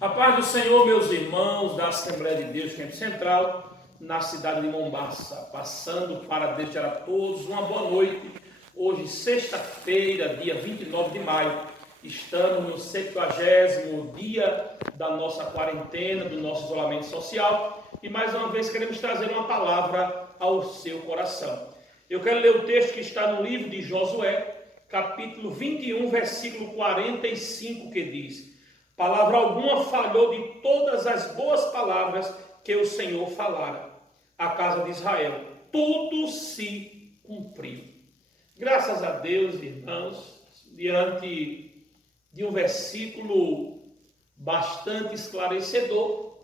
A paz do Senhor, meus irmãos da Assembleia de Deus, Campo Central, na cidade de Mombaça, passando para desejar a todos uma boa noite. Hoje, sexta-feira, dia 29 de maio, estamos no 70º dia da nossa quarentena, do nosso isolamento social, e mais uma vez queremos trazer uma palavra ao seu coração. Eu quero ler o texto que está no livro de Josué, capítulo 21, versículo 45, que diz: palavra alguma falhou de todas as boas palavras que o Senhor falara à casa de Israel. Tudo se cumpriu. Graças a Deus, irmãos, diante de um versículo bastante esclarecedor,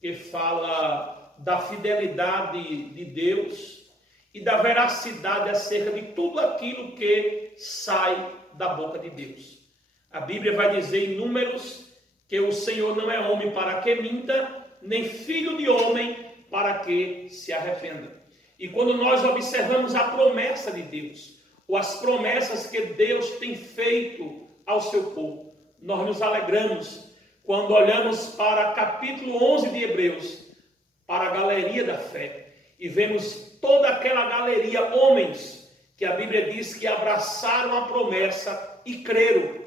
que fala da fidelidade de Deus e da veracidade acerca de tudo aquilo que sai da boca de Deus. A Bíblia vai dizer em Números que o Senhor não é homem para que minta, nem filho de homem para que se arrependa. E quando nós observamos a promessa de Deus, ou as promessas que Deus tem feito ao seu povo, nós nos alegramos quando olhamos para capítulo 11 de Hebreus, para a galeria da fé, e vemos toda aquela galeria, homens, que a Bíblia diz que abraçaram a promessa e creram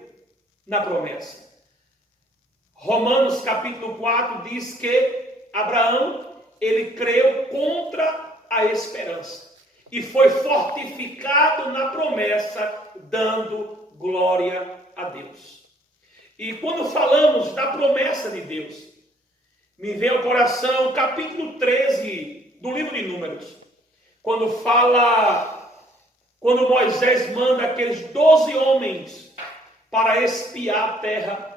na promessa. Romanos capítulo 4 diz que Abraão, ele creu contra a esperança e foi fortificado na promessa, dando glória a Deus. E quando falamos da promessa de Deus, me vem ao coração o capítulo 13 do livro de Números, quando Moisés manda aqueles 12 homens para espiar a terra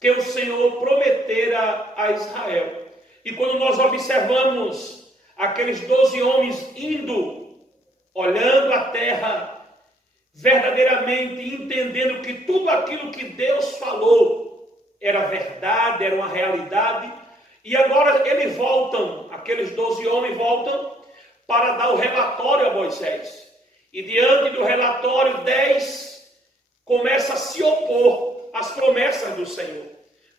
que o Senhor prometera a Israel. E quando nós observamos aqueles 12 homens indo, olhando a terra, verdadeiramente entendendo que tudo aquilo que Deus falou era verdade, era uma realidade, e agora eles voltam, aqueles 12 homens voltam para dar o relatório a Moisés. E diante do relatório, 10 começam a se opor às promessas do Senhor.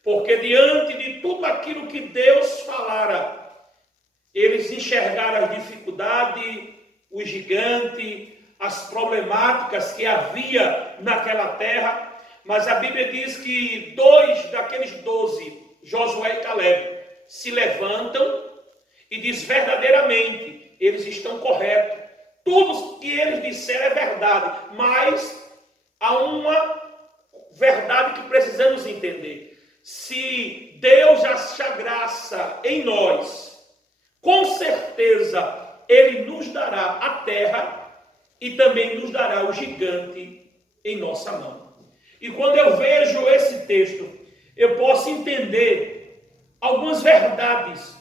Porque diante de tudo aquilo que Deus falara, eles enxergaram as dificuldades, o gigante, as problemáticas que havia naquela terra. Mas a Bíblia diz que 2 daqueles 12, Josué e Caleb, se levantam e diz verdadeiramente, eles estão corretos. Tudo que eles disseram é verdade, mas há uma verdade que precisamos entender. Se Deus achar graça em nós, com certeza Ele nos dará a terra e também nos dará o gigante em nossa mão. E quando eu vejo esse texto, eu posso entender algumas verdades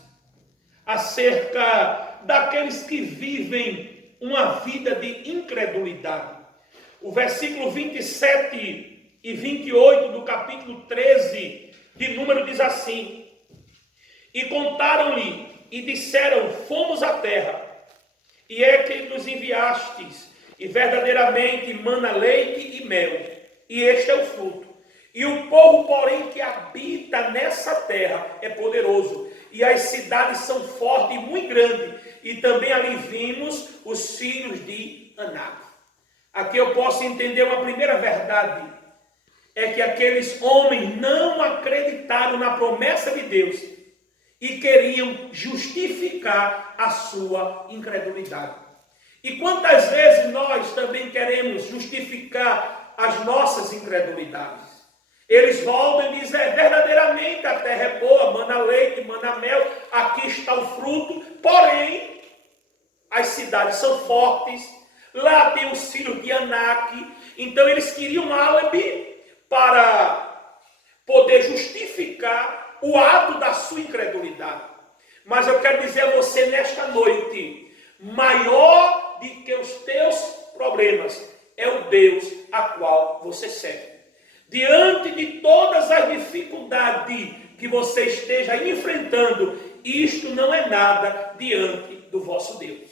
acerca daqueles que vivem uma vida de incredulidade. O versículo 27 e 28 do capítulo 13 de Número diz assim: e contaram-lhe e disseram, fomos à terra, e é que nos enviastes, e verdadeiramente mana leite e mel, e este é o fruto. E o povo, porém, que habita nessa terra é poderoso, e as cidades são fortes e muito grandes, e também ali vimos os filhos de Anak. Aqui eu posso entender uma primeira verdade, é que aqueles homens não acreditaram na promessa de Deus e queriam justificar a sua incredulidade. E quantas vezes nós também queremos justificar as nossas incredulidades? Eles voltam e dizem, verdadeiramente a terra é boa, mana leite, mana mel, aqui está o fruto, porém as cidades são fortes, lá tem os filhos de Anak, então eles queriam um álibi para poder justificar o ato da sua incredulidade. Mas eu quero dizer a você nesta noite, maior do que os teus problemas é o Deus a qual você serve. Diante de todas as dificuldades que você esteja enfrentando, isto não é nada diante do vosso Deus.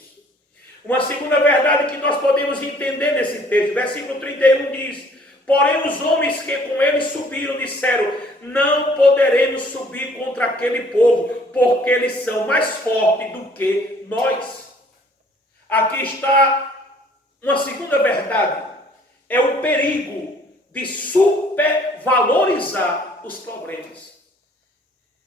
Uma segunda verdade que nós podemos entender nesse texto, versículo 31 diz: porém os homens que com ele subiram disseram, não poderemos subir contra aquele povo, porque eles são mais fortes do que nós. Aqui está uma segunda verdade, é o perigo de supervalorizar os problemas.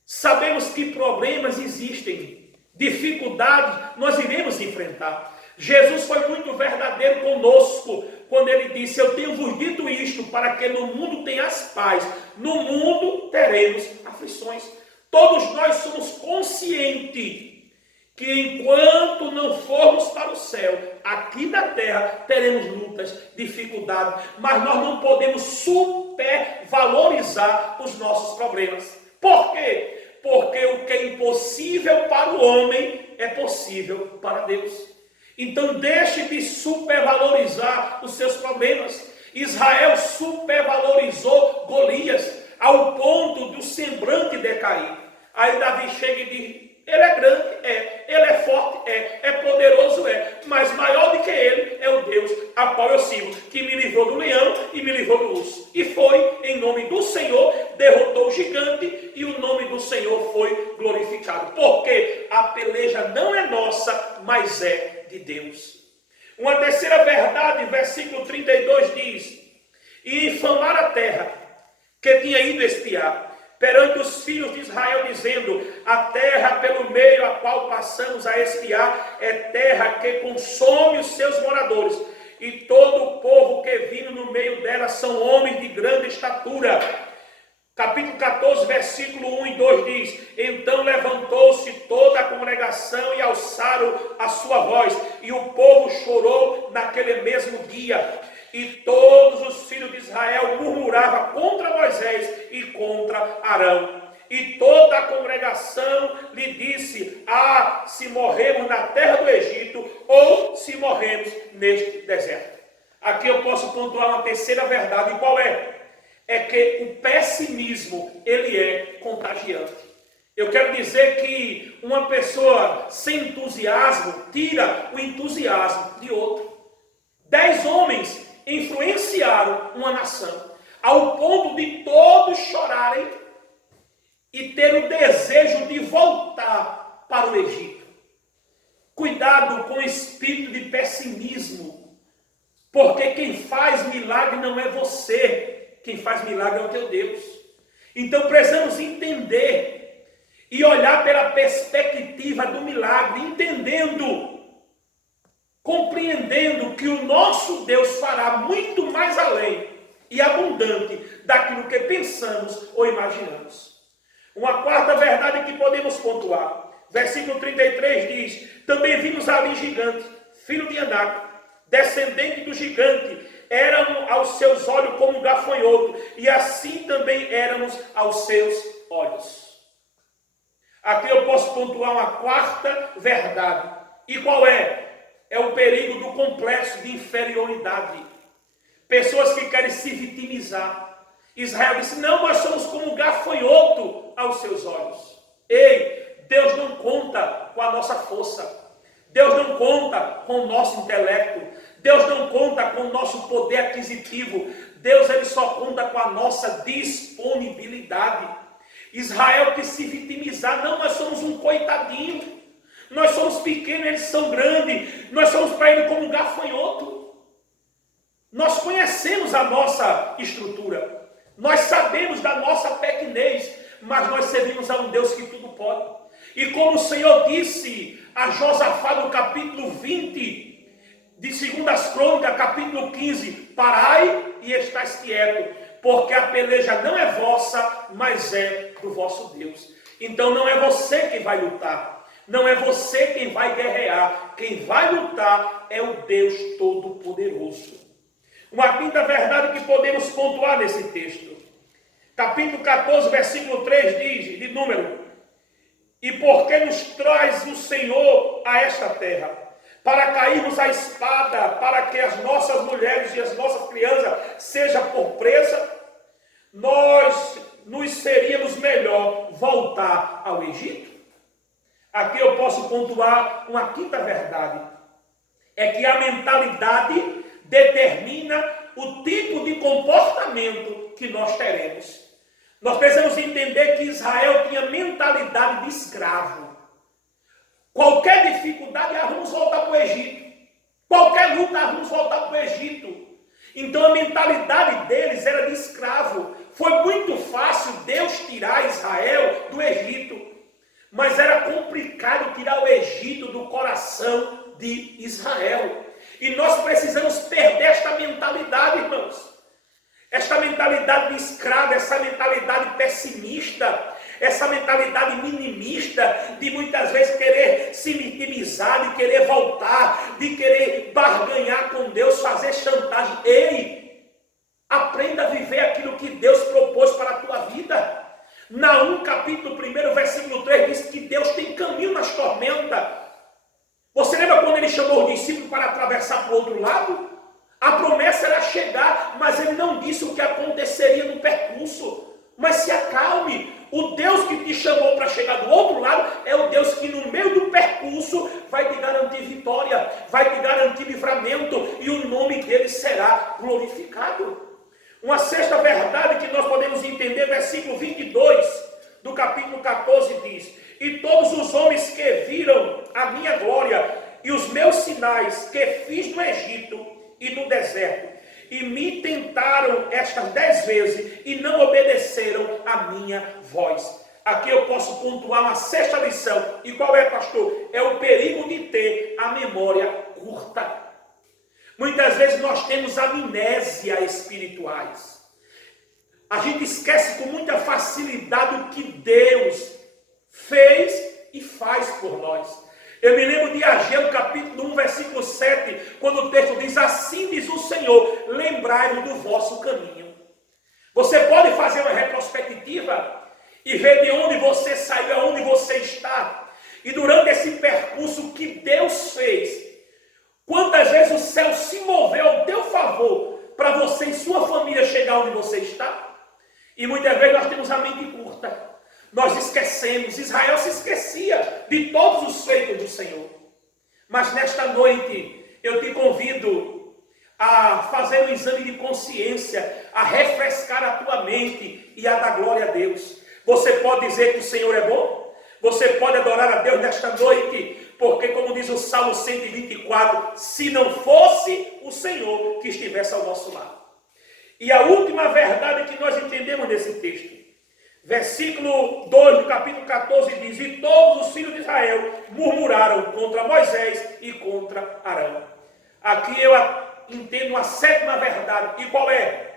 Sabemos que problemas existem, dificuldades nós iremos enfrentar. Jesus foi muito verdadeiro conosco quando ele disse: eu tenho vos dito isto para que no mundo tenhas paz. No mundo teremos aflições. Todos nós somos conscientes que enquanto não formos para o céu, aqui na terra teremos lutas, dificuldades, mas nós não podemos supervalorizar os nossos problemas. Por quê? Porque o que é impossível para o homem é possível para Deus. Então deixe de supervalorizar os seus problemas. Israel supervalorizou Golias ao ponto do semblante decair. Aí Davi chega e diz: ele é grande, ele é forte, é poderoso, mas maior do que ele é o Deus a qual eu sigo, que me livrou do leão e me livrou do urso. E foi em nome do Senhor, derrotou o gigante e o nome do Senhor foi glorificado. Porque a peleja não é nossa, mas é de Deus. Uma terceira verdade, versículo 32 diz: e infamar a terra que tinha ido espiar perante os filhos de Israel, dizendo: a terra pelo meio a qual passamos a espiar é terra que consome os seus moradores, e todo o povo que vive no meio dela são homens de grande estatura. Capítulo 14, versículo 1 e 2 diz: então levantou-se toda a congregação e alçaram a sua voz, e o povo chorou naquele mesmo dia. E todos os filhos de Israel murmuravam contra Moisés e contra Arão. E toda a congregação lhe disse: se morremos na terra do Egito, ou se morremos neste deserto. Aqui eu posso pontuar uma terceira verdade. E qual é? É que o pessimismo, ele é contagiante. Eu quero dizer que uma pessoa sem entusiasmo tira o entusiasmo de outro. 10 homens influenciaram uma nação, ao ponto de todos chorarem e ter o desejo de voltar para o Egito. Cuidado com o espírito de pessimismo, porque quem faz milagre não é você, quem faz milagre é o teu Deus. Então precisamos entender e olhar pela perspectiva do milagre, compreendendo que o nosso Deus fará muito mais além e abundante daquilo que pensamos ou imaginamos. Uma quarta verdade que podemos pontuar. Versículo 33 diz: também vimos ali gigante, filho de Anak, descendente do gigante, eram aos seus olhos como um gafanhoto, e assim também éramos aos seus olhos. Aqui eu posso pontuar uma quarta verdade. E qual é? É o perigo do complexo de inferioridade. Pessoas que querem se vitimizar. Israel disse: não, nós somos como um gafanhoto aos seus olhos. Ei, Deus não conta com a nossa força. Deus não conta com o nosso intelecto. Deus não conta com o nosso poder aquisitivo. Deus, ele só conta com a nossa disponibilidade. Israel quis se vitimizar. Não, nós somos um coitadinho. Nós somos pequenos, eles são grandes. Nós somos para ele como um gafanhoto. Nós conhecemos a nossa estrutura. Nós sabemos da nossa pequenez. Mas nós servimos a um Deus que tudo pode. E como o Senhor disse a Josafá no capítulo 20 de 2 Crônicas, capítulo 15: parai e estáis quieto, porque a peleja não é vossa, mas é do vosso Deus. Então não é você quem vai lutar. Não é você quem vai guerrear. Quem vai lutar é o Deus Todo-Poderoso. Uma quinta verdade que podemos pontuar nesse texto. Capítulo 14, versículo 3 diz, de número: e porque nos traz o Senhor a esta terra, para cairmos à espada, para que as nossas mulheres e as nossas crianças sejam por presa, nós nos seríamos melhor voltar ao Egito. Aqui eu posso pontuar uma quinta verdade. É que a mentalidade determina o tipo de comportamento que nós teremos. Nós precisamos entender que Israel tinha mentalidade de escravo. Qualquer dificuldade, vamos voltar para o Egito. Qualquer luta, vamos voltar para o Egito. Então a mentalidade deles era de escravo. Foi muito fácil Deus tirar Israel do Egito. Mas era complicado tirar o Egito do coração de Israel. E nós precisamos perder esta mentalidade, irmãos. Esta mentalidade de escravo, essa mentalidade pessimista, essa mentalidade minimista, de muitas vezes querer se vitimizar, de querer voltar, de querer barganhar com Deus, fazer chantagem. Ei, aprenda a viver aquilo que Deus propôs para a tua vida. Naum, capítulo 1, versículo 3, diz que Deus tem caminho nas tormentas. Você lembra quando ele chamou os discípulos para atravessar para o outro lado? A promessa era chegar, mas ele não disse o que aconteceria no percurso. Mas se acalme, o Deus que te chamou para chegar do outro lado é o Deus que no meio do percurso vai te garantir vitória, vai te garantir livramento e o nome dele será glorificado. Uma sexta verdade que nós podemos entender, versículo 22 do capítulo 14 diz: e todos os homens que viram a minha glória e os meus sinais que fiz no Egito e no deserto, e me tentaram estas 10 vezes e não obedeceram a minha voz. Aqui eu posso pontuar uma sexta lição. E qual é, pastor? É o perigo de ter a memória curta. Muitas vezes nós temos amnésia espirituais. A gente esquece com muita facilidade o que Deus fez e faz por nós. Eu me lembro de Ageu, capítulo 1, versículo 7, quando o texto diz: assim diz o Senhor, lembrai-vos do vosso caminho. Você pode fazer uma retrospectiva e ver de onde você saiu, aonde você está. E durante esse percurso que Deus fez, quantas vezes o céu se moveu ao teu favor para você e sua família chegar onde você está? E muitas vezes nós temos a mente curta. Nós esquecemos. Israel se esquecia de todos os feitos do Senhor. Mas nesta noite eu te convido a fazer um exame de consciência, a refrescar a tua mente e a dar glória a Deus. Você pode dizer que o Senhor é bom? Você pode adorar a Deus nesta noite, porque como diz o Salmo 124, se não fosse o Senhor que estivesse ao nosso lado. E a última verdade que nós entendemos nesse texto, versículo 2 do capítulo 14 diz: e todos os filhos de Israel murmuraram contra Moisés e contra Arão. Aqui eu entendo uma sétima verdade. E qual é?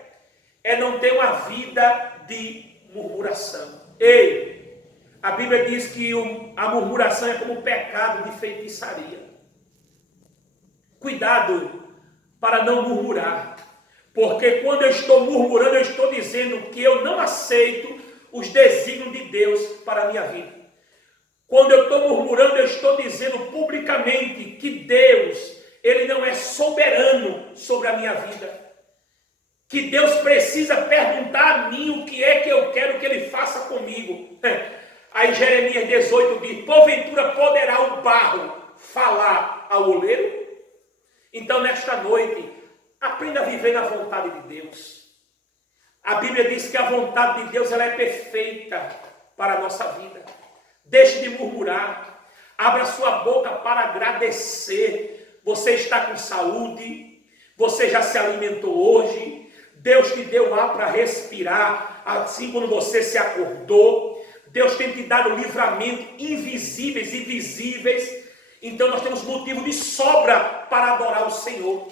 É não ter uma vida de murmuração. Ei, a Bíblia diz que a murmuração é como um pecado de feitiçaria. Cuidado para não murmurar. Porque quando eu estou murmurando, eu estou dizendo que eu não aceito os desígnios de Deus para a minha vida. Quando eu estou murmurando, eu estou dizendo publicamente que Deus, Ele não é soberano sobre a minha vida. Que Deus precisa perguntar a mim o que é que eu quero que Ele faça comigo. Aí Jeremias 18 diz: porventura poderá o barro falar ao oleiro? Então nesta noite, aprenda a viver na vontade de Deus. A Bíblia diz que a vontade de Deus ela é perfeita para a nossa vida. Deixe de murmurar. Abra sua boca para agradecer. Você está com saúde. Você já se alimentou hoje. Deus te deu ar para respirar. Assim quando você se acordou. Deus tem te dado livramento invisíveis e visíveis. Então nós temos motivo de sobra para adorar o Senhor.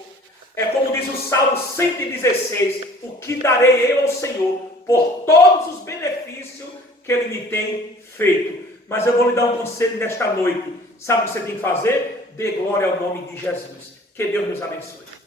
É como diz o Salmo 116, o que darei eu ao Senhor por todos os benefícios que Ele me tem feito. Mas eu vou lhe dar um conselho nesta noite. Sabe o que você tem que fazer? Dê glória ao nome de Jesus. Que Deus nos abençoe.